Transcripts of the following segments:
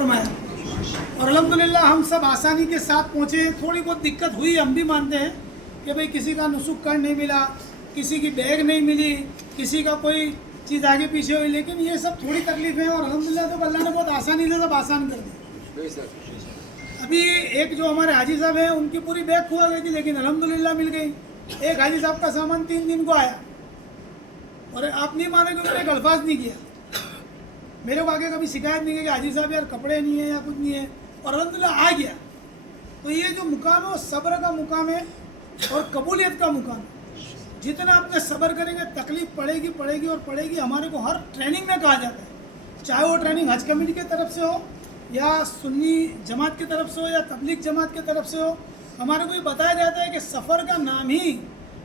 और अल्हम्दुलिल्लाह हम सब आसानी के साथ पहुँचे। थोड़ी बहुत दिक्कत हुई, हम भी मानते हैं कि भाई किसी का नुसुक कार्ड नहीं मिला, किसी की बैग नहीं मिली, किसी का कोई चीज़ आगे पीछे हुई, लेकिन ये सब थोड़ी तकलीफें हैं और अल्हम्दुलिल्लाह तो अल्लाह ने बहुत आसानी से सब आसान कर दी। अभी एक जो हमारे हाजी साहब हैं उनकी पूरी बैग खुआ गई थी, लेकिन अल्हम्दुलिल्लाह मिल गई। एक हाजी साहब का सामान 3 दिन को आया और आप नहीं मानेंगे उन्होंने एक अल्फाज नहीं किया। मेरे को आगे कभी शिकायत नहीं की कि हाजी साहब यार कपड़े नहीं है या कुछ नहीं है, और अल्हम्दुलिल्लाह आ गया। तो ये जो मुकाम है वो सब्र का मुकाम है और कबूलियत का मुकाम है। जितना आपने सब्र करेंगे तकलीफ पड़ेगी पड़ेगी और पड़ेगी। हमारे को हर ट्रेनिंग में कहा जाता है, चाहे वो ट्रेनिंग हज कमेटी की तरफ से हो या सुन्नी जमात की तरफ से हो या तबलीग जमात की तरफ से हो, हमारे को ये बताया जाता है कि सफ़र का नाम ही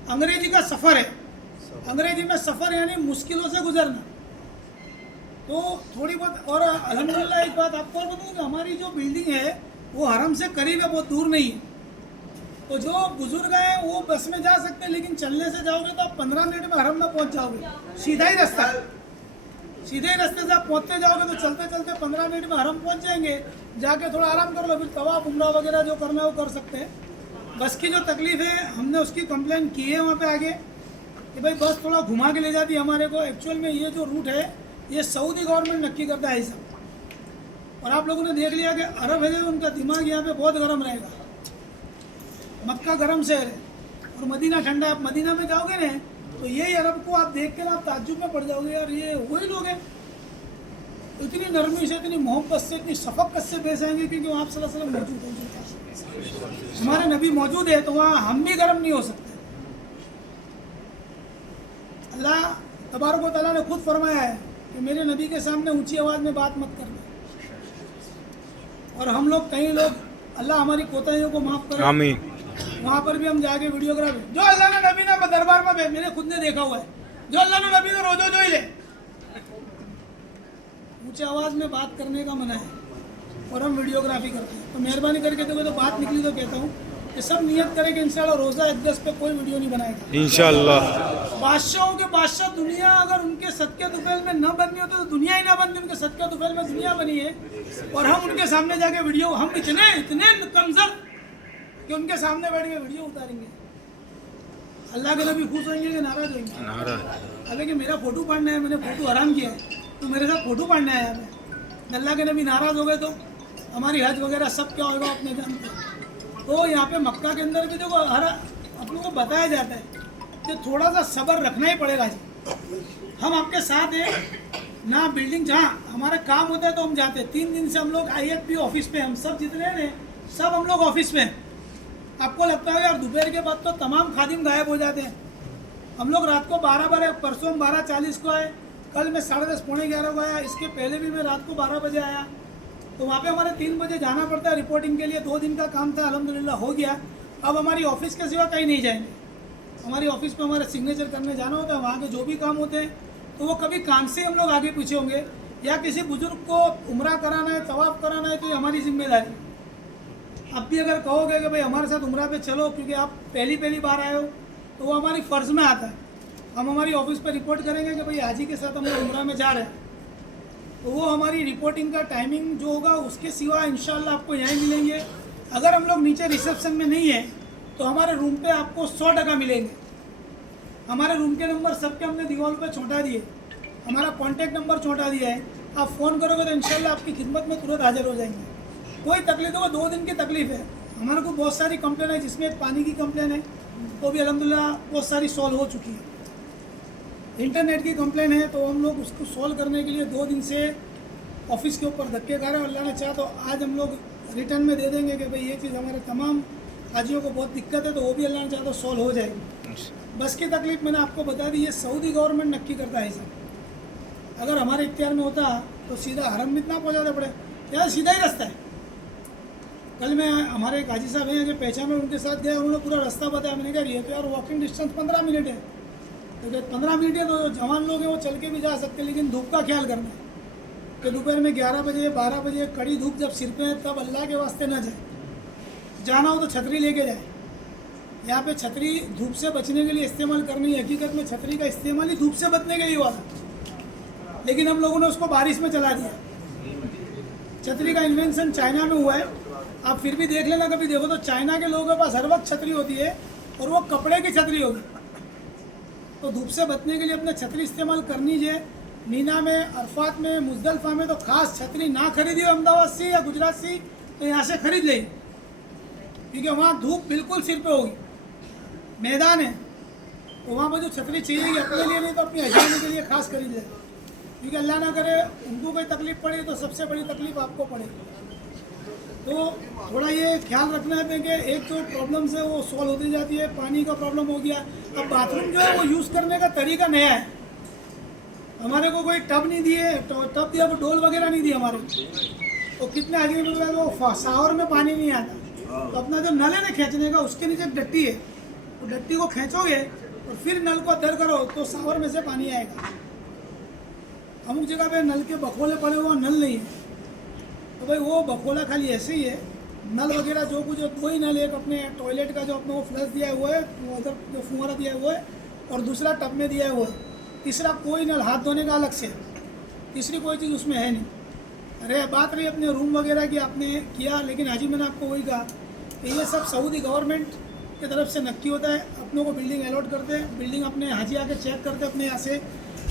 अंग्रेजी का सफ़र है। अंग्रेजी में सफ़र यानी मुश्किलों से गुजरना। तो थोड़ी बहुत, और अल्हम्दुलिल्लाह एक बात आपको और बताऊँ कि हमारी जो बिल्डिंग है वो हरम से करीब है, बहुत दूर नहीं है। तो जो बुजुर्ग हैं वो बस में जा सकते हैं, लेकिन चलने से जाओगे तो आप 15 मिनट में हरम में पहुंच जाओगे। सीधा ही रास्ता है, सीधे ही रास्ते से आप पहुंचते जाओगे तो चलते चलते 15 मिनट में हरम पहुंच जाएंगे। जाके थोड़ा आराम कर लो, फिर तवाफ उम्रा वगैरह जो करना है वो कर सकते हैं। बस की जो तकलीफ है हमने उसकी कंप्लेन की है वहाँ पे आगे कि भाई बस थोड़ा घुमा के ले जाती है हमारे को। एक्चुअल में ये जो रूट है ये सऊदी गवर्नमेंट नक्की करता है ऐसा। और आप लोगों ने देख लिया कि अरब है जो उनका दिमाग यहाँ पे बहुत गर्म रहेगा। मक्का गर्म शहर है और मदीना ठंडा है। आप मदीना में जाओगे ना तो यही अरब को आप देख के ना आप ताज्जुब में पड़ जाओगे, यार ये वही लोग हैं। इतनी नरमी से, इतनी मोहब्बत से, इतनी शफकत से पेश आएंगे क्योंकि वहाँ आप सल्लल्लाहु अलैहि वसल्लम मौजूद है, हमारे नबी मौजूद है, तो वहाँ हम भी गर्म नहीं हो सकते। अल्लाह तबारक व तआला ने खुद फरमाया है कि मेरे नबी के सामने ऊंची आवाज़ में बात मत करना। और हम लोग कई लोग, अल्लाह हमारी कोताहियों को माफ़ करे, आमीन। वहाँ पर भी हम जाके वीडियोग्राफी, जो अल्लाह ने नबी ने दरबार में, मैंने खुद ने देखा हुआ है, जो अल्लाह ने नबी ने रोजो जो ही ले, ऊंची आवाज़ में बात करने का मना है और हम वीडियोग्राफी करते हैं। तो मेहरबानी करके तो बात निकली तो कहता हूँ कि सब नियत करें कि इंशाल्लाह रोज़ा इक़दस पे कोई वीडियो नहीं बनाएगा इंशाल्लाह। बादशाहों के बादशाह दुनिया अगर उनके सदके तुफैल में न बननी होती तो दुनिया ही ना बनती, उनके सदके तुफैल में दुनिया बनी है। और हम उनके सामने जाके वीडियो, हम इतने इतने कमजोर कि उनके सामने बैठ के वीडियो उतारेंगे। अल्लाह के नबी खुश होंगे कि नाराज होंगे? हालांकि मेरा फोटो पाड़ना है, मैंने फोटो हराम किया है, तो मेरे साथ फोटो पाड़ना है हमें। अल्लाह के नबी नाराज हो गए तो हमारी हज वगैरह सब क्या होगा अपने जानते हैं। तो यहाँ पे मक्का के अंदर भी देखो हर आप लोगों को बताया जाता है कि थोड़ा सा सब्र रखना ही पड़ेगा जी। हम आपके साथ हैं ना, बिल्डिंग जहाँ हमारा काम होता है तो हम जाते हैं। 3 दिन से हम लोग IFP ऑफिस पे, हम सब जितने हैं सब हम लोग ऑफिस में हैं। आपको लगता है यार दोपहर के बाद तो तमाम खादिम गायब हो जाते हैं। हम लोग रात को 12 परसों हम 12:40 को आए, कल मैं 10:30 पौने 11 को आया, इसके पहले भी मैं रात को 12 बजे आया। तो वहाँ पे हमारे 3 बजे जाना पड़ता है रिपोर्टिंग के लिए। 2 दिन का काम था, अल्हम्दुलिल्लाह हो गया। अब हमारी ऑफिस के सिवा कहीं नहीं जाएंगे। हमारी ऑफिस पे हमारे सिग्नेचर करने जाना होता है, वहाँ के जो भी काम होते हैं तो वो कभी काम से हम लोग आगे पीछे होंगे, या किसी बुजुर्ग को उम्रा कराना है, तवाफ़ कराना है, तो ये हमारी जिम्मेदारी है। अब भी अगर कहोगे कि भाई हमारे साथ उम्रा पे चलो क्योंकि आप पहली बार आए हो, तो वो हमारी फ़र्ज़ में आता है। हम हमारी ऑफिस पे रिपोर्ट करेंगे कि भाई हाजी के साथ हम लोग उम्रा में जा रहे हैं, तो वो हमारी रिपोर्टिंग का टाइमिंग जो होगा उसके सिवा इंशाल्लाह आपको यहीं मिलेंगे। अगर हम लोग नीचे रिसेप्शन में नहीं है तो हमारे रूम पे आपको 100% मिलेंगे। हमारे रूम के नंबर सबके हमने दीवार पे छोटा दिए, हमारा कॉन्टैक्ट नंबर छोटा दिया है। आप फ़ोन करोगे तो इंशाल्लाह आपकी खिदमत में तुरंत हाजिर हो जाएंगे। कोई तकलीफ हो, 2 दिन की तकलीफ़ है, हमारे को बहुत सारी कंप्लेन है, जिसमें एक पानी की कंप्लेन है तो भी अल्हम्दुलिल्लाह बहुत सारी सॉल्व हो चुकी है। इंटरनेट की कंप्लेन है तो हम लोग उसको सॉल्व करने के लिए 2 दिन से ऑफिस के ऊपर धक्के खा रहे हैं। अल्लाह ने चाहा तो आज हम लोग रिटर्न में दे देंगे कि भाई ये चीज़ हमारे तमाम हाजियों को बहुत दिक्कत है, तो वो भी अल्लाह ने चाहा तो सॉल्व हो जाएगी। बस की तकलीफ मैंने आपको बता दी, ये सऊदी गवर्नमेंट नक्की करता है सब। अगर हमारे इख्तियार में होता तो सीधा हरम में इतना पहुँचाते पड़े, यार सीधा ही रास्ता है। कल मैं हमारे एक हाजी साहब हैं जो पहचान में, उनके साथ गया, उन्होंने पूरा रास्ता बताया। मैंने कहा ये तो यार वॉकिंग डिस्टेंस 15 मिनट है। तो 15 मिनट है तो जवान लोग हैं वो चल के भी जा सकते हैं, लेकिन धूप का ख्याल करना है कि दोपहर में 11 बजे 12 बजे कड़ी धूप जब सिर पे है तब अल्लाह के वास्ते ना जाए। जाना हो तो छतरी लेके जाए। यहाँ पे छतरी धूप से बचने के लिए इस्तेमाल करनी है, हकीकत में छतरी का इस्तेमाल ही धूप से बचने के लिए हुआ था, लेकिन हम लोगों ने उसको बारिश में चला दिया। छतरी का इन्वेंशन चाइना में हुआ है। आप फिर भी देख लेना, कभी देखो तो चाइना के लोगों के पास हर वक्त छतरी होती है और वो कपड़े की छतरी होगी। तो धूप से बचने के लिए अपने छतरी इस्तेमाल करनी चाहिए। मीना में, अरफात में, मुजदलफा में तो खास छतरी ना खरीदी हो अहमदाबाद से या गुजरात से तो यहाँ से खरीद लें, क्योंकि वहाँ धूप बिल्कुल सिर पे होगी, मैदान है, तो वहाँ पर जो छतरी चाहिए अपने लिए नहीं तो अपनी हजाने के लिए खास खरीद ले, क्योंकि अल्लाह ना करे उनको कोई तकलीफ पड़े तो सबसे बड़ी तकलीफ आपको पड़ेगी। तो थोड़ा ये ख्याल रखना है कि एक जो प्रॉब्लम्स है वो सॉल्व होती जाती है। पानी का प्रॉब्लम हो गया, अब बाथरूम जो है वो यूज़ करने का तरीका नया है। हमारे को कोई टब नहीं दिए, टब दिया वो डोल वगैरह नहीं दिए हमारे, तो कितने आदमी वो शावर में पानी नहीं आता, तो अपना जो नल है ना खींचने का, उसके नीचे डट्टी है, तो डट्टी को खींचोगे और फिर नल को अंदर करो तो शावर में से पानी आएगा। अमुक जगह पे नल के बखोले पड़े हुए नल नहीं है, तो भाई वो बखोला खाली ऐसे ही है। नल वगैरह जो कुछ कोई नल, एक अपने टॉयलेट का जो अपने वो फ्लश दिया हुआ है, उधर जो फुहारा दिया हुआ है, और दूसरा टब में दिया हुआ है, तीसरा कोई नल हाथ धोने का अलग से, तीसरी कोई चीज़ उसमें है नहीं। अरे बात रही अपने रूम वगैरह की, आपने किया, लेकिन हाजी मैंने आपको वही कहा कि ये सब सऊदी गवर्नमेंट की तरफ से नक्की होता है। अपनों को बिल्डिंग अलॉट करते हैं, बिल्डिंग अपने हाजी आके चेक करते हैं, अपने यहाँ से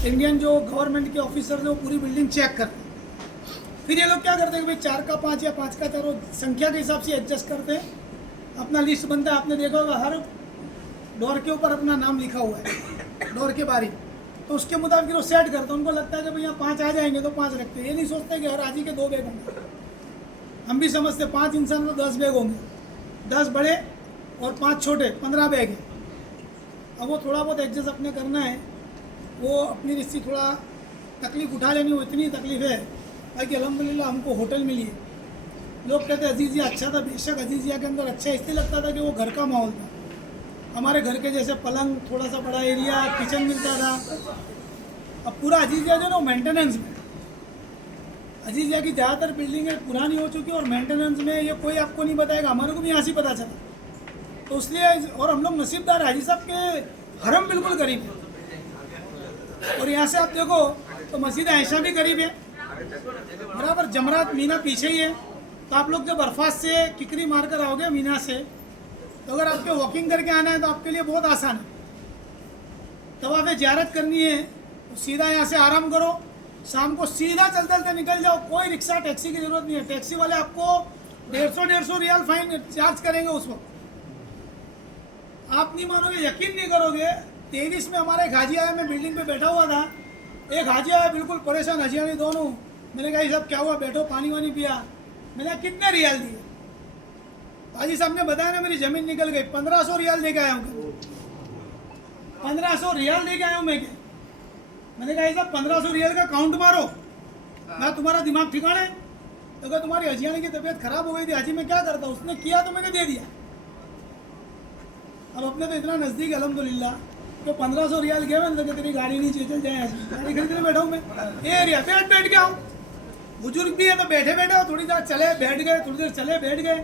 इंडियन जो गवर्नमेंट के ऑफिसर है वो पूरी बिल्डिंग चेक करते हैं। फिर ये लोग क्या करते हैं कि भाई 4 का 5 या 5 का 4 संख्या के हिसाब से एडजस्ट करते हैं, अपना लिस्ट बनता है। आपने देखा होगा हर डोर के ऊपर अपना नाम लिखा हुआ है, डोर के बारी, तो उसके मुताबिक वो सेट करते हैं। उनको लगता है कि भाई यहाँ 5 आ जाएंगे तो 5 रखते हैं, ये नहीं सोचते कि हर हाजी के 2 बैग होंगे। हम भी समझते 5 इंसान तो 10 बैग होंगे, 10 बड़े और 5 छोटे, 15 बैग है। अब वो थोड़ा बहुत एडजस्ट अपने करना है, वो अपनी रिश्ती थोड़ा तकलीफ उठा लेनी, वो इतनी तकलीफ है। बाकी अल्हम्दुलिल्लाह हमको होटल मिली है। लोग कहते हैं अजीज़िया अच्छा था, बेशक अजीज़िया के अंदर अच्छा इसलिए लगता था कि वो घर का माहौल था, हमारे घर के जैसे पलंग, थोड़ा सा बड़ा एरिया, किचन मिलता था। अब पूरा अजीज़िया जो ना मेंटेनेंस में, अजीज़िया की ज़्यादातर बिल्डिंगें पुरानी हो चुकी है और मेंटेनेंस में, ये कोई आपको नहीं बताएगा, हमारे को भी यहाँ से पता चला। तो इसलिए, और हम लोग नसीबदार, हाजी साहब के हरम बिल्कुल करीब है, और यहाँ से आप देखो तो मस्जिद आयशा भी करीब है, बराबर जमरात मीना पीछे ही है। तो आप लोग जब अरफात से किकरी मार कर आओगे मीना से, तो अगर आपको वॉकिंग करके आना है तो आपके लिए बहुत आसान है। तवाफ़ ज़ियारत करनी है तो सीधा यहाँ से आराम करो, शाम को सीधा चलते चलते निकल जाओ, कोई रिक्शा टैक्सी की ज़रूरत नहीं है। टैक्सी वाले आपको 150 रियाल फाइन चार्ज करेंगे उस वक्त, आप नहीं मानोगे, यकीन नहीं करोगे। 23 में हमारा एक हाजी आया, मैं बिल्डिंग पे बैठा हुआ था, एक हाजी आया बिल्कुल परेशान, हाजियानी दोनों। मैंने कहा साहब क्या हुआ, बैठो, पानी वानी पिया। मैंने कहा कितने रियाल दिए? हाजी साहब ने बताया ना मेरी ज़मीन निकल गई, 1500 रियाल दे के आया हूँ, 1500 रियाल दे के आया हूँ मैं। मैंने कहा साहब 1500 रियाल का काउंट मारो, मैं तुम्हारा दिमाग ठिकाना है? तो क्या तुम्हारी हाजियानी की तबीयत खराब हो गई थी, हाजी मैं क्या करता, उसने किया तो मैंने दे दिया। अब अपने तो इतना नज़दीक है अल्हम्दुलिल्लाह, तो 1500 रियाल गया, मैंने तेरी गाड़ी नहीं चाहिए, चल जाए, गाड़ी खरीदने बैठा हूँ मैं, एरिया बैठ गया हूँ। बुजुर्ग भी है तो बैठे बैठे हो, थोड़ी देर चले बैठ गए, थोड़ी देर चले बैठ गए।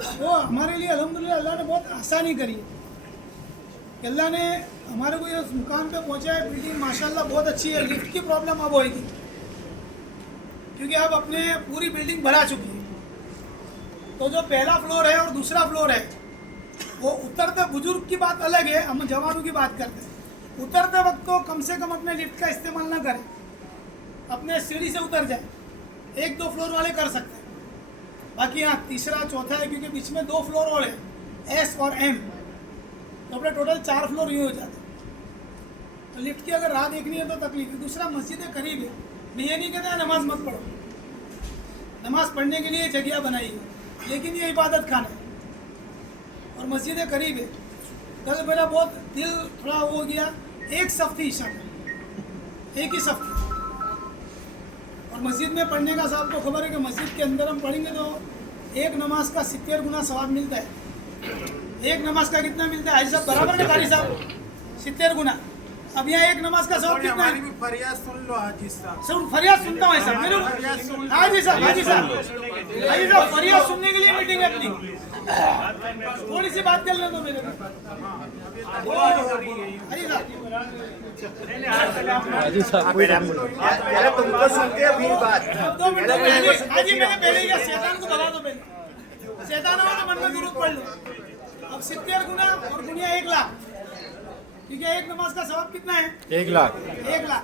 तो हमारे लिए अल्हम्दुलिल्लाह अल्लाह ने बहुत आसानी करी है, अल्लाह ने हमारे को इस मुकाम पे पहुँचा है। बिल्डिंग माशाल्लाह बहुत अच्छी है। लिफ्ट की प्रॉब्लम अब होगी, क्योंकि अब अपने पूरी बिल्डिंग भरा चुकी है। तो जो पहला फ्लोर है और दूसरा फ्लोर है वो उतरते, बुजुर्ग की बात अलग है, हम जवानों की बात करते हैं। उतरते वक्त तो कम से कम अपने लिफ्ट का इस्तेमाल ना करें, अपने सीढ़ी से उतर जाए। 1-2 फ्लोर वाले कर सकते हैं, बाकी यहाँ तीसरा चौथा है, क्योंकि बीच में 2 फ्लोर और है, S और M, तो अपने टोटल 4 फ्लोर ही हो जाते हैं। तो लिफ्ट की अगर राह देखनी है तो तकलीफ है। दूसरा मस्जिद करीब है, मैं ये नहीं कहता नमाज मत पढ़ो, नमाज पढ़ने के लिए जगह बनाई है, लेकिन ये इबादत खाना है और मस्जिद करीब है। कल मेरा बहुत दिल थोड़ा हो गया, एक सफ थी ईशा में, एक ही सफ थी, और मस्जिद में पढ़ने का साहब को खबर है कि मस्जिद के अंदर हम पढ़ेंगे तो एक नमाज का 70 गुना सवाब मिलता है। एक नमाज का कितना मिलता है हाजी साहब, बराबर है कारी साहब? 70 गुना। अब यहाँ एक नमाज का सवाब कितना है? फरियाद सुन लो हाजी साहब। सब फरियाद सुनता हूँ ऐसा मेरे हाजी साहब फरियाद सुनने के लिए मीटिंग है अपनी। थोड़ी सी बात कर ले दो मेरे हाजी साहब पहले तुमको सुन के फिर बात। अब 2 मिनट हाजी मैंने पहले ही शैतान को भगा दो पहले। शैतान हो तो मन में जरूरत पड़ लो। अब 70 गुना और गुनिया 1 लाख। ठीक है, एक नमाज का सवाब कितना है? 1 लाख। 1 लाख।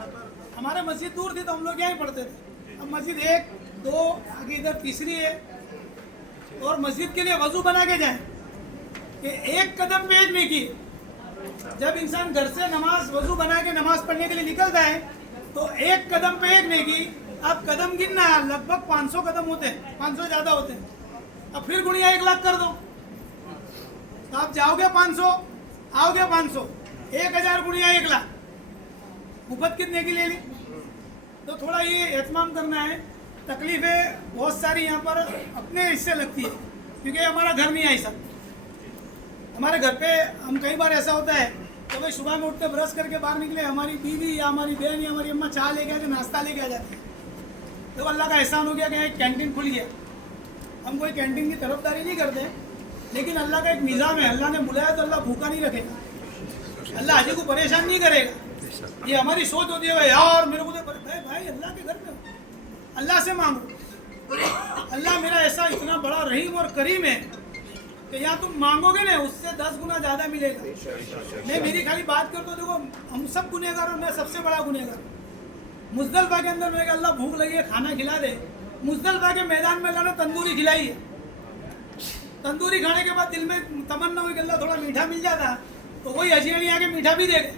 हमारे मस्जिद दूर थी तो हम लोग यहाँ ही पढ़ते थे। अब मस्जिद 1, 2 आगे इधर तीसरी है। और मस्जिद के लिए वजू बना के जाए कि एक कदम पे एक नेकी। जब इंसान घर से नमाज वजू बना के नमाज पढ़ने के लिए निकलता है तो एक कदम पे एक नेकी। आप कदम गिनना लगभग 500 कदम होते हैं, 500 ज्यादा होते हैं। अब फिर गुणिया 1 लाख कर दो तो आप जाओगे 500, आओगे 500, 1000 गुणिया 1 लाख। मुफ्त कितने की ले ली? तो थोड़ा ये एहतमाम करना है। तकलीफें बहुत सारी यहाँ पर अपने हिस्से लगती है क्योंकि हमारा घर नहीं है ऐसा। हमारे घर पे हम कई बार ऐसा होता है तो भाई सुबह में उठते ब्रश करके बाहर निकले, हमारी बीवी या हमारी बहन या हमारी अम्मा चाय लेके आके नाश्ता लेके आ जाती है। तो अल्लाह का एहसान हो गया कि एक कैंटीन खुल गया। हम कोई कैंटीन की तरफदारी नहीं करते, लेकिन अल्लाह का एक निज़ाम है। अल्लाह ने बुलाया तो अल्लाह भूखा नहीं रखेगा, अल्लाह हाजी को परेशान नहीं करेगा। ये हमारी सोच होती है यार मेरे को तो भाई अल्लाह के घर में अल्लाह से मांगो। अल्लाह मेरा ऐसा इतना बड़ा रहीम और करीम है कि यहाँ तुम मांगोगे ना उससे 10 गुना ज़्यादा मिलेगा। मैं मेरी खाली बात कर तो देखो हम सब गुनहगार और मैं सबसे बड़ा गुनहगार। मुजदलफा के अंदर मेरे अल्लाह भूख लगी है खाना खिला दे। मुजदलफा के मैदान में अल्लाह ने तंदूरी खिलाई है। तंदूरी खाने के बाद दिल में तमन्ना हुई कि अल्लाह थोड़ा मीठा मिल जाता तो वही अजियानी आके मीठा भी दे गए।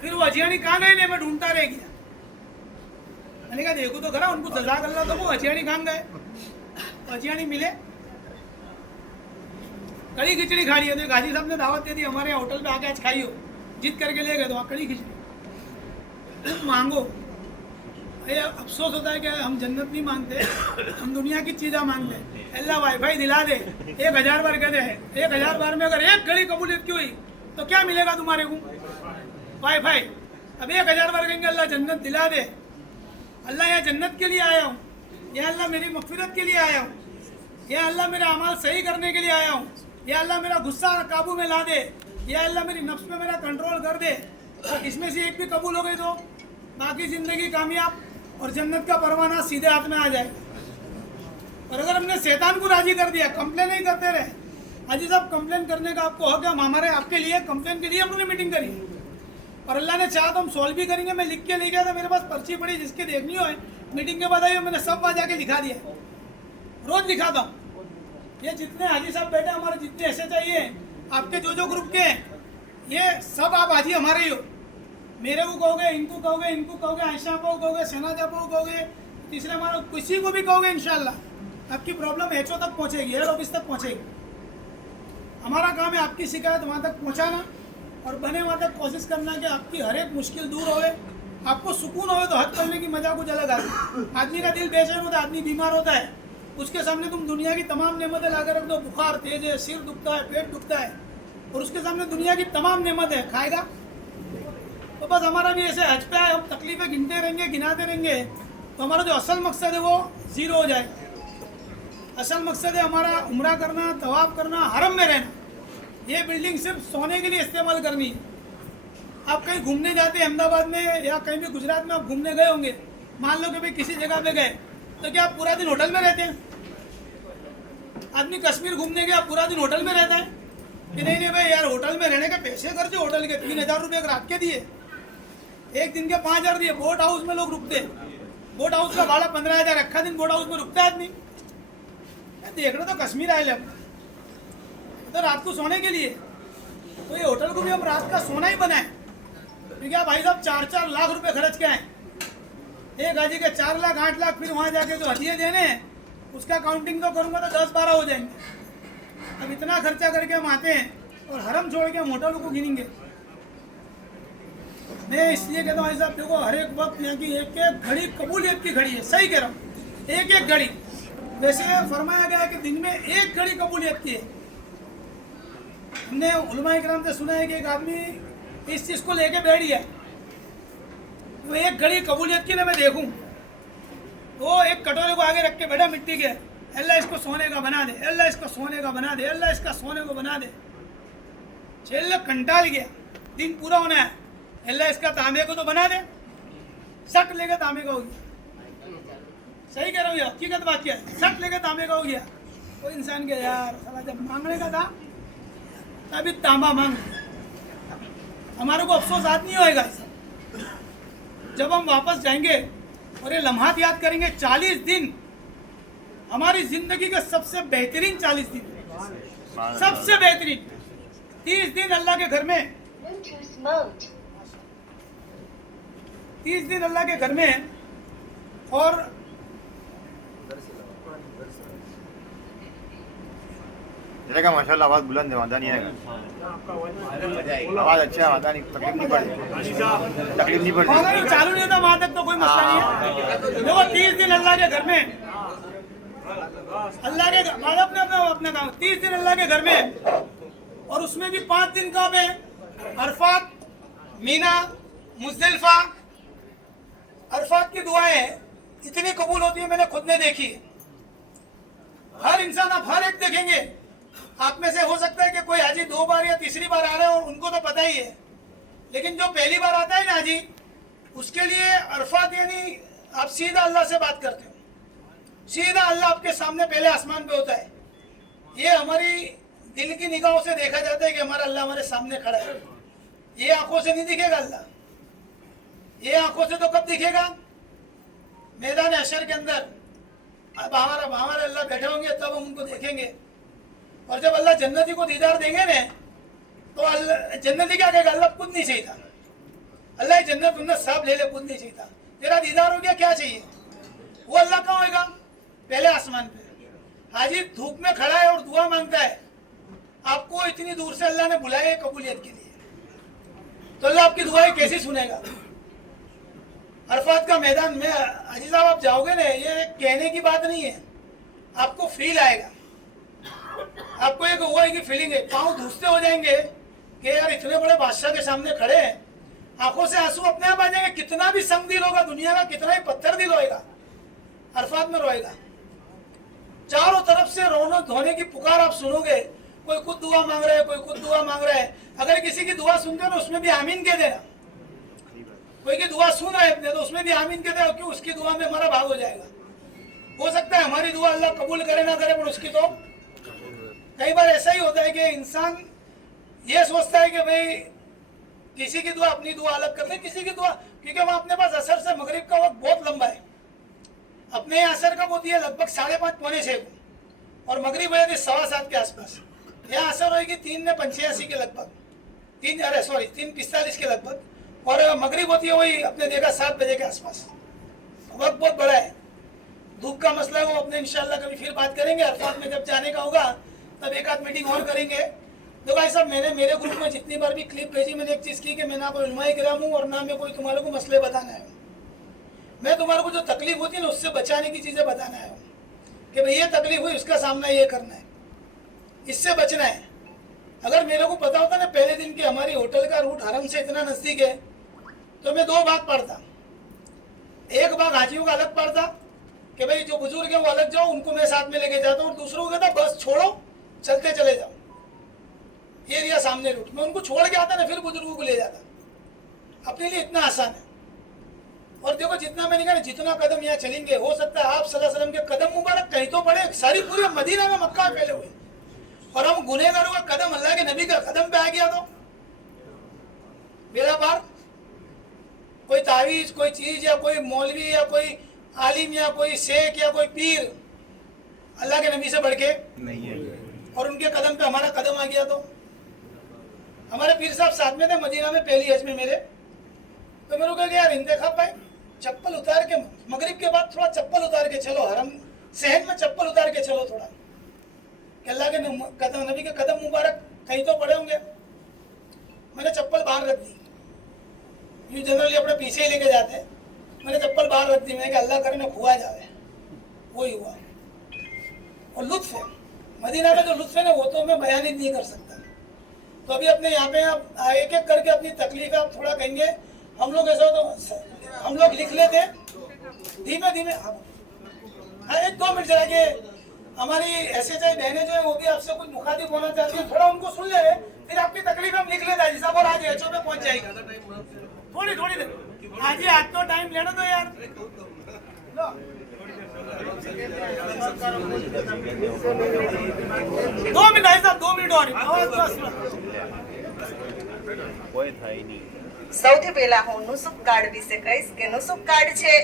फिर वो अजियानी कहाँ गए नहीं, मैं ढूंढता रह गया। मैंने कहा देखो तो खरा उनको सजा कर ला तो वो अजियानी कहाँ गए। अजियानी मिले, कड़ी खिचड़ी खा रही है। तो गाजी साहब ने दावत दे दी हमारे यहाँ होटल पे आके आज खाई हो, जिद करके ले गए तो वहाँ कड़ी खिचड़ी। तुम मांगो। ये अफसोस होता है कि हम जन्नत नहीं मांगते, हम दुनिया की चीज़ें मांगते हैं। अल्लाह वाईफाई दिला दे 1000 बार कहते हैं, 1000 बार में अगर एक घड़ी कबूलियत की हुई तो क्या मिलेगा तुम्हारे को? वाईफाई। अब 1000 बार कहेंगे अल्लाह जन्नत दिला दे, अल्लाह यहाँ जन्नत के लिए आया हूँ, या अल्लाह मेरी मगफिरत के लिए आया हूँ, या अल्लाह मेरा अमाल सही करने के लिए आया हूँ, या अल्लाह मेरा गुस्सा काबू में ला दे, या अल्लाह मेरी नफ्स में मेरा कंट्रोल कर दे। तो इसमें से एक भी कबूल हो गई तो बाकी ज़िंदगी कामयाब और जन्नत का परवाना सीधे हाथ में आ जाएगा। और अगर हमने शैतान को राजी कर दिया, कंप्लेन नहीं करते रहे। हाजी साहब कंप्लेन करने का आपको हक है, हमारे आपके लिए कंप्लेन के लिए हमने मीटिंग करी और अल्लाह ने चाहा तो हम सॉल्व भी करेंगे। मैं लिख के ले गया था, मेरे पास पर्ची पड़ी जिसकी देखनी हो मीटिंग के बाद आई मैंने सब वहाँ जाके लिखा दिया, रोज दिखाता हूँ। ये जितने हाजी साहब बैठे हमारे जितने ऐसे चाहिए आपके जो ग्रुप के ये सब आप हाजी हमारे ही हो। मेरे को कहोगे, इनको कहोगे, इनको कहोगे, आयशा को कहोगे, शहनाज को कहोगे, तीसरे हमारा किसी को भी कहोगे, इंशाल्लाह आपकी प्रॉब्लम एचओ तक पहुँचेगी, हेड ऑफिस तक पहुँचेगी। हमारा काम है आपकी शिकायत वहाँ तक पहुँचाना और बने वहाँ तक कोशिश करना कि आपकी हर एक मुश्किल दूर होवे, आपको सुकून होवे। तो हज करने की मजा कुछ अलग आती है। आदमी का दिल बेचैन होता है, आदमी बीमार होता है, उसके सामने तुम दुनिया की तमाम नेमतें लाकर रख दो, बुखार तेज है, सिर दुखता है, पेट दुखता है, और उसके सामने दुनिया की तमाम नेमत है, खाएगा? तो बस हमारा भी ऐसे हज पे है, हम तकलीफें गिनते रहेंगे, गिनाते रहेंगे तो हमारा जो असल मकसद है वो ज़ीरो हो जाएगा। असल मकसद है हमारा उम्रा करना, तवाफ करना, हरम में रहना। ये बिल्डिंग सिर्फ सोने के लिए इस्तेमाल करनी है। आप कहीं घूमने जाते हैं अहमदाबाद में या कहीं भी गुजरात में आप घूमने गए होंगे, मान लो कि भाई किसी जगह पे गए तो क्या आप पूरा दिन होटल में रहते हैं? आदमी कश्मीर घूमने गया पूरा दिन होटल में रहता है कि नहीं भाई यार होटल में रहने के पैसे खर्चे, होटल के 3000 रुपये रात के दिए, एक दिन के 5000 दिए। बोट हाउस में लोग रुकते हैं, बोट हाउस का भाड़ा 15000, रखा दिन बोट हाउस में रुकता है आदमी। देख रहे तो कश्मीर आए हम तो रात को सोने के लिए, तो ये होटल को भी हम रात का सोना ही बनाए। तो क्या भाई साहब 4-4 लाख रुपए खर्च के आए, एक हाजी के 4 लाख 8 लाख, फिर वहाँ जाके जो हदिये देने हैं उसका काउंटिंग तो करूँगा तो 10-12 हो जाएंगे। अब इतना खर्चा करके हम आते हैं और हरम छोड़ के हम होटलों को गिनेंगे। मैं इसलिए कहता हूँ भाई साहब देखो हर एक वक्त यहाँ की एक एक घड़ी कबूलियत की घड़ी है, सही कह रहा हूँ, एक एक घड़ी। वैसे फरमाया गया है कि दिन में एक घड़ी कबूलियत की है। हमने उलमा इकराम से सुना है कि एक आदमी इस चीज़ को लेके बैठ गया। तो एक घड़ी कबूलियत की ना मैं देखूं, वो एक कटोरे को आगे रख के बैठा मिट्टी के, अल्लाह इसको सोने का बना दे, अल्लाह इसको सोने का बना दे, अल्लाह इसका सोने को बना दे। छेल्ले कंटाल गया, दिन पूरा होना है, अल्लाह इसका तांबे को तो बना दे, सट लेके तांबे का हो गया। सही कह रहा हूँ, हकीकत बात क्या है, सट लेके तांबे का हो गया। कोई इंसान के यार साला जब मांगने का था तभी तांबा मांग, हमारे को अफसोस आज नहीं होएगा। जब हम वापस जाएंगे और ये लम्हात याद करेंगे, 40 दिन हमारी जिंदगी के सबसे बेहतरीन 40 दिन, सबसे बेहतरीन 30 दिन अल्लाह के घर में, 30 दिन अल्लाह के घर में। और का माशाल्लाह आवाज बुलंद है, वादा नहीं है, आवाज अच्छा, वादा नहीं, तकलीफ नहीं पड़ती, तकलीफ नहीं पड़ती। अगर चालू नहीं था वहां तक तो कोई मसला नहीं है। देखो 30 दिन अल्लाह के घर में, अल्लाह के अपने काम 30 दिन अल्लाह के घर में, और उसमें भी 5 दिन का में अरफात, मीना, मुज़दलिफा। अरफात की दुआएं इतनी कबूल होती है, मैंने खुद ने देखी। हर इंसान, आप हर एक देखेंगे, आप में से हो सकता है कि कोई हाजी 2 बार या तीसरी बार आ रहे हो और उनको तो पता ही है, लेकिन जो पहली बार आता है ना हाजी, उसके लिए अरफात यानी आप सीधा अल्लाह से बात करते हो, सीधा अल्लाह आपके सामने पहले आसमान पे होता है। ये हमारी दिल की निगाहों से देखा जाता है कि हमारा अल्लाह हमारे सामने खड़ा है। ये आंखों से नहीं दिखेगा अल्लाह, ये आंखों से तो कब दिखेगा, मैदान हशर के अंदर। अब हमारे अल्लाह बैठे होंगे तब हम उनको देखेंगे। और जब अल्लाह जन्नती को दीदार देंगे ना, तो अल्लाह जन्नती क्या कहेगा, अल्लाह कुछ नहीं चाहिए था, अल्लाह जन्नत उन्नत सब ले ले, कुछ नहीं चाहिए था, तेरा दीदार हो गया, क्या चाहिए। वो अल्लाह कहाँ होएगा, पहले आसमान पे। हाजी धूप में खड़ा है और दुआ मांगता है, आपको इतनी दूर से अल्लाह ने बुलाया है कबूलियत के लिए, तो अल्लाह आपकी दुआएं कैसे सुनेगा। अरफात का मैदान में हाजी साहब आप जाओगे ना, ये कहने की बात नहीं है, आपको फील आएगा, आपको एक हुआ है कि फीलिंग है, पाँव धूसते हो जाएंगे कि यार इतने बड़े बादशाह के सामने खड़े हैं, आंखों से आंसू अपने आप आ जाएंगे। कितना भी संग दिल होगा दुनिया का, कितना ही पत्थर दिल होएगा, अरफात में रोएगा। चारों तरफ से रोने धोने की पुकार आप सुनोगे, कोई खुद दुआ मांग रहा है, कोई खुद दुआ मांग रहा है। अगर किसी की दुआ सुनते हो ना, उसमें भी आमीन कह देना, कोई की दुआ सुन रहा है अपने, तो उसमें भी आमीन कह देना, क्यों, उसकी दुआ में हमारा भाग हो जाएगा। हो सकता है हमारी दुआ अल्लाह कबूल करे ना करे, पर उसकी तो कई बार ऐसा ही होता है कि इंसान ये सोचता है कि भाई किसी की दुआ अपनी दुआ अलग कर ले, किसी की दुआ, क्योंकि वहाँ अपने पास असर से मगरिब का वक्त बहुत लंबा है। अपने यहाँ असर कब होती है, लगभग 5:30 पौने 6 को, और मगरिब होती है 7:15 के आसपास। यहाँ असर होगी 3:85 के लगभग, 3:45 के लगभग, और मगरिब होती है वही अपने देखा 7 बजे के आसपास। वक्त बहुत बड़ा है। धूप का मसला है वो अपने इंशाल्लाह कभी फिर बात करेंगे। अरफात में जब जाने का होगा तब एक आध मीटिंग और करेंगे। तो भाई साहब, मैंने मेरे ग्रुप में जितनी बार भी क्लिप भेजी, मैंने एक चीज़ की कि मैं ना कोई उलमाए किराम हूँ और ना मैं कोई तुम्हारे को मसले बताना है। मैं तुम्हारे को जो तकलीफ होती है ना, उससे बचाने की चीज़ें बताना है कि भाई ये तकलीफ हुई, उसका सामना ये करना है, इससे बचना है। अगर मेरे को पता होता ना पहले दिन कि हमारी होटल का रूट हरम से इतना नज़दीक है, तो मैं 2 भाग पढ़ता। एक भाग हाजियों का अलग पढ़ता कि भाई जो बुजुर्ग है वो अलग जाओ, उनको मैं साथ में लेके जाता हूँ, और दूसरों को कहता बस छोड़ो, चलते चले जाओ, ये रिया सामने रूट। मैं उनको छोड़ के आता ना, फिर बुजुर्गों को ले जाता। अपने लिए इतना आसान है। और देखो जितना मैंने कहा, जितना कदम यहाँ चलेंगे, हो सकता है आप सल्लल्लाहु अलैहि वसल्लम के कदम मुबारक कहीं तो पड़े, सारी पूरी मदीना में, मक्का में फैले हुए, और हम गुनहगारों का कदम अल्लाह के नबी का कदम पे आ गया तो बेड़ा पार। कोई तावीज, कोई चीज, या कोई मौलवी, या कोई आलिम, या कोई शेख, या कोई पीर अल्लाह के नबी से बढ़ के नहीं है, और उनके कदम पे हमारा कदम आ गया। तो हमारे पीर साहब साथ में थे मदीना में पहली हज में मेरे, तो मेरे को कहा यार इंतखाब भाई चप्पल उतार के, मगरिब के बाद थोड़ा चप्पल उतार के चलो, हरम सहन में चप्पल उतार के चलो थोड़ा, कि अल्लाह के कदम, नबी के कदम मुबारक कहीं तो पड़े होंगे। मैंने चप्पल बाहर रख दी, ये जनरली अपने पीछे ही लेके जाते हैं, मैंने चप्पल बाहर रख दी। मैंने कहा अल्लाह करे ना खुआ जावे, वही हुआ। और लुत्फ है मदीना में, जो लुत्फ है ना, वो तो मैं बयान ही नहीं कर सकता। तो अभी अपने यहाँ पे आप एक एक करके अपनी तकलीफ आप थोड़ा कहेंगे। हम लोग ऐसा तो हम लोग लिख लेते धीमे धीमे। हाँ, 1-2 मिनट जरा के हमारी SHI बहनें जो है वो भी आपसे कुछ मुखातिब होना चाहती है, थोड़ा उनको सुन ले, फिर आपकी तकलीफ हम लिख लेते हैं साहब और आज HO पे पहुंच जाएगी। थोड़ी थोड़ी देर आज ही आज तो टाइम लेना दो यार। लो। 2 मिनट है साहब, 2 मिनट और आवाज કોઈ થાય નહીં. સૌથી પહેલા હું નુસુક કાર્ડ વિશે કહીશ કે નુસુક કાર્ડ છે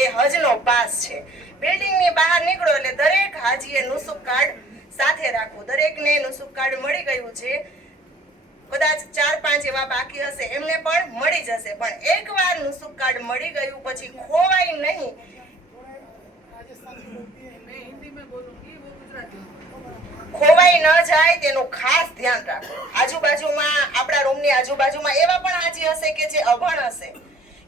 એ હજનો પાસ છે. બિલ્ડિંગની બહાર નીકળો એટલે દરેક હાજીએ નુસુક કાર્ડ સાથે રાખવું. દરેકને નુસુક કાર્ડ મળી ગયું છે. કદાચ 4-5 એવા બાકી હશે એમને પણ મળી જશે, પણ એકવાર નુસુક કાર્ડ મળી ગયું પછી ખોવાય નહીં. ખોવાઈ ન જાય તેનું ખાસ ધ્યાન રાખો. આજુબાજુમાં આપણા રૂમની આજુબાજુમાં એવા પણ હાજી હશે કે જે અભણ હશે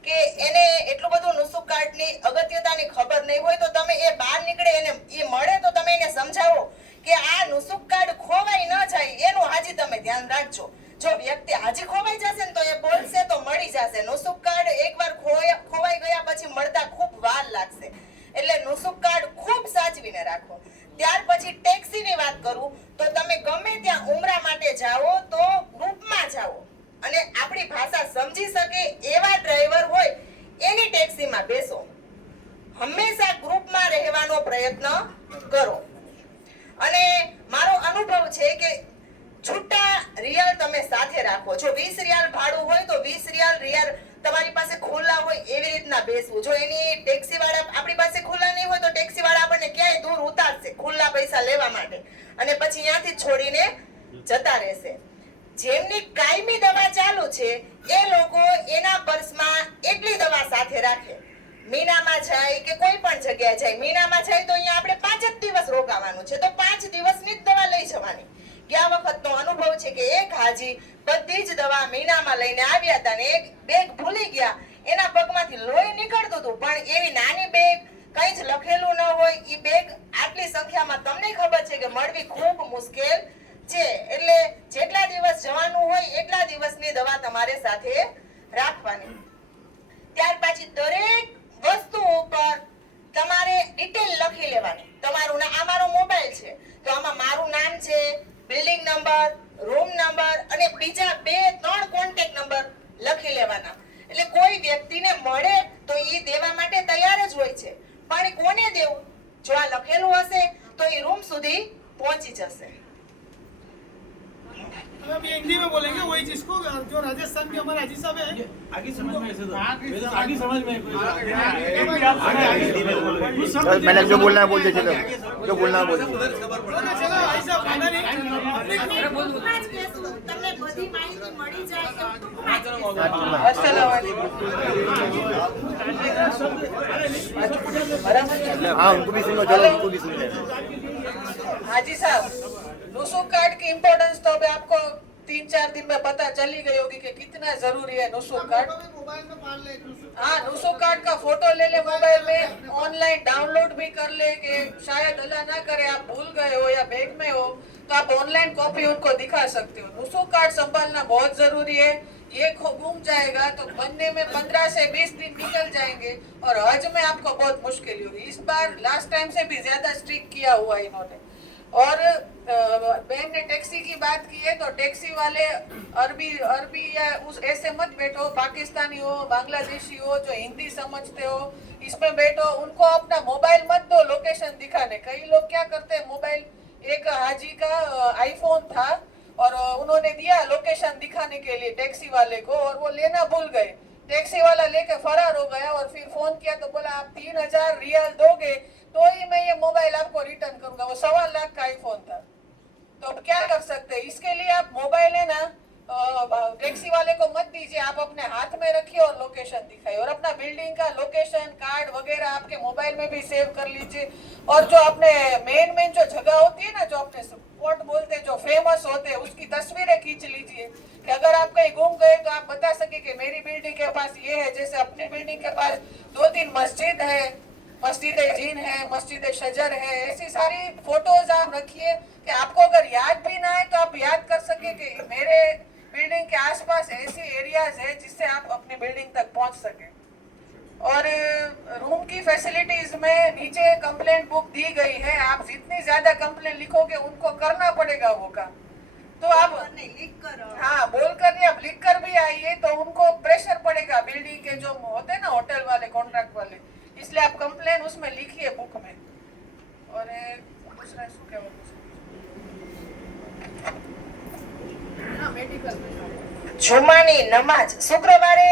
કે એને એટલું બધું નુસુક કાર્ડની અગત્યતાની ખબર નહીં હોય, તો તમે એ બહાર નીકળે એને એ મળે તો તમે એને સમજાવો કે આ નુસુક કાર્ડ ખોવાઈ ન જાય એનું હાજી તમે ધ્યાન રાખજો. જો વ્યક્તિ હાજી ખોવાઈ જશે ને તો એ બોલશે તો મળી જશે. નુસુક કાર્ડ એકવાર ખોવાઈ ગયા પછી મળતા ખૂબ વાર લાગશે, એટલે નુસુક કાર્ડ ખૂબ સાચવીને રાખો. ત્યાર પછી ટેક્સીની વાત કરું તો તમે ગમે ત્યાં ઉમરા માટે જાઓ તો ગ્રુપમાં જાઓ અને આપણી ભાષા સમજી શકે એવા ડ્રાઈવર હોય એની ટેક્સીમાં બેસો. હંમેશા ગ્રુપમાં રહેવાનો પ્રયત્ન કરો. અને મારો અનુભવ છે કે છૂટા રિયલ તમે સાથે રાખો. જો 20 રિયાલ ભાડું હોય તો 20 રિયાલ તમારી પાસે ખુલ્લા હોય એવી રીતના બેસવું. જો એની ટેક્સી વાળા આપણી પાસે ખુલ્લા નહીં હોય તો ટેક્સી વાળા આપણને ક્યાંય દૂર ઉતારશે ખુલ્લા પૈસા લેવા માટે અને પછી ત્યાંથી છોડીને જતા રહેશે. જેમની કાયમી દવા ચાલુ છે એ લોકો એના પર્સમાં એટલી દવા સાથે રાખે. મીનામાં જાય કે કોઈ પણ જગ્યાએ જાય, મીનામાં જાય તો અહીંયા આપણે 5 જ દિવસ રોકાવાનું છે તો 5 દિવસની જ દવા લઈ જવાની. ગયા વખતનો અનુભવ છે કે એક હાજી બધી જ દવા મીનામાં લઈને આવ્યા હતા ને એક બેગ ભૂલી ગયા. એના પગમાંથી લોહી નીકળતું હતું, પણ એવી નાની બેગ કંઈ જ લખેલું ન હોય એ બેગ આટલી સંખ્યામાં તમને ખબર છે કે મળવી ખૂબ મુશ્કેલ છે. એટલે જેટલા દિવસ જવાનું હોય એટલા દિવસની દવા તમારે સાથે રાખવાની. ત્યાર પછી દરેક વસ્તુ ઉપર તમારે ડિટેલ લખી લેવાની. તમારું આ મારો મોબાઈલ છે તો આમાં મારું નામ છે, બિલ્ડિંગ નંબર, રૂમ નંબર અને બીજા 2-3 કોન્ટેક્ટ નંબર લખી લેવાના. એટલે કોઈ વ્યક્તિને મળે તો એ દેવા માટે તૈયાર જ હોય છે, પણ કોને દેવું જો આ લખેલું હશે તો એ રૂમ સુધી પહોંચી જશે. अभी हिंदी में बोलेंगे वही जिसको जो राजस्थान के हमारे हाजी साहब है आगे समझ में ऐसे आगे समझ में सर मैंने जो बोलना है बोल दीजिए, जो बोलना है बोल दीजिए. चलो भाई साहब खाना नहीं તમને બધી માહિતી મળી જાય. हाँ उनको भी सुनो, चलो उनको भी सुन लें. हाजी साहब, नुसुक कार्ड की इम्पोर्टेंस तो अभी आपको 3-4 दिन में पता चली गई होगी कि कितना जरूरी है नुसुक कार्ड. हाँ, नुसुक कार्ड का फोटो ले ले मोबाइल में, ऑनलाइन डाउनलोड भी कर ले कि शायद अल्लाह ना करे आप भूल गए हो या बैग में हो तो आप ऑनलाइन कॉपी उनको दिखा सकते हो. नुसुक कार्ड संभालना बहुत जरूरी है. ये गुम जाएगा तो बनने में 15 से 20 दिन निकल जाएंगे और हज में आपको बहुत मुश्किल होगी. इस बार लास्ट टाइम से भी ज्यादा स्ट्रिक्ट किया हुआ इन्होंने. और बहन ने टैक्सी की बात की है तो टैक्सी वाले अरबी या उस ऐसे मत बैठो, पाकिस्तानी हो, बांग्लादेशी हो, जो हिंदी समझते हो इसमें बैठो. उनको अपना मोबाइल मत दो लोकेशन दिखाने. कई लोग क्या करते हैं, मोबाइल एक हाजी का आईफोन था और उन्होंने दिया लोकेशन दिखाने के लिए टैक्सी वाले को और वो लेना भूल गए. टैक्सी वाला लेके फरार हो गया और फिर फोन किया तो बोला आप 3000 रियाल दोगे तो ही मैं ये मोबाइल आपको रिटर्न करूंगा. वो 1.25 लाख का आईफोन था. तो अब क्या कर सकते हैं, इसके लिए आप मोबाइल है ना टैक्सी वाले को मत दीजिए, आप अपने हाथ में रखिए और लोकेशन दिखाइए और अपना बिल्डिंग का लोकेशन कार्ड वगैरह आपके मोबाइल में भी सेव कर लीजिए. और जो अपने मेन जो जगह होती है ना, जो अपने स्पॉट बोलते हैं, जो फेमस होते हैं, उसकी तस्वीरें खींच लीजिए कि अगर आप कहीं घूम गए तो आप बता सके कि मेरी बिल्डिंग के पास ये है. जैसे अपनी बिल्डिंग के पास 2-3 मस्जिद है मस्जिद जीन है, मस्जिद शजर है, ऐसी सारी फोटोज आप रखिए कि आपको अगर याद भी ना आए तो आप याद कर सके कि मेरे बिल्डिंग के आसपास ऐसी एरियाज है जिससे आप अपनी बिल्डिंग तक पहुंच सके। और रूम की फैसिलिटीज में नीचे कंप्लेंट बुक दी गई है, आप जितनी ज्यादा कंप्लेंट लिखोगे उनको करना पड़ेगा वो काम। तो आप हाँ बोलकर नहीं, आप लिख कर भी आइए तो उनको प्रेशर पड़ेगा, बिल्डिंग के जो होते हैं ना होटल वाले, कॉन्ट्रैक्ट वाले, इसलिए आप कंप्लेन उसमें लिखिए बुक में। और दूसरा શું કહેવું ના મેડિકલ જુમ્માની નમાજ શુક્રવારે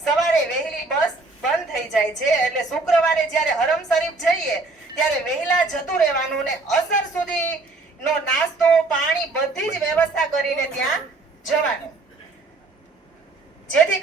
સવારે વહેલી બસ બંધ થઈ જાય છે, એટલે શુક્રવારે જ્યારે હરમ શરીફ જઈએ ત્યારે વહેલા જતું રહેવાનું ને અસર સુધીનો નાસ્તો પાણી બધી જ વ્યવસ્થા કરીને ત્યાં જવાનું, જેથી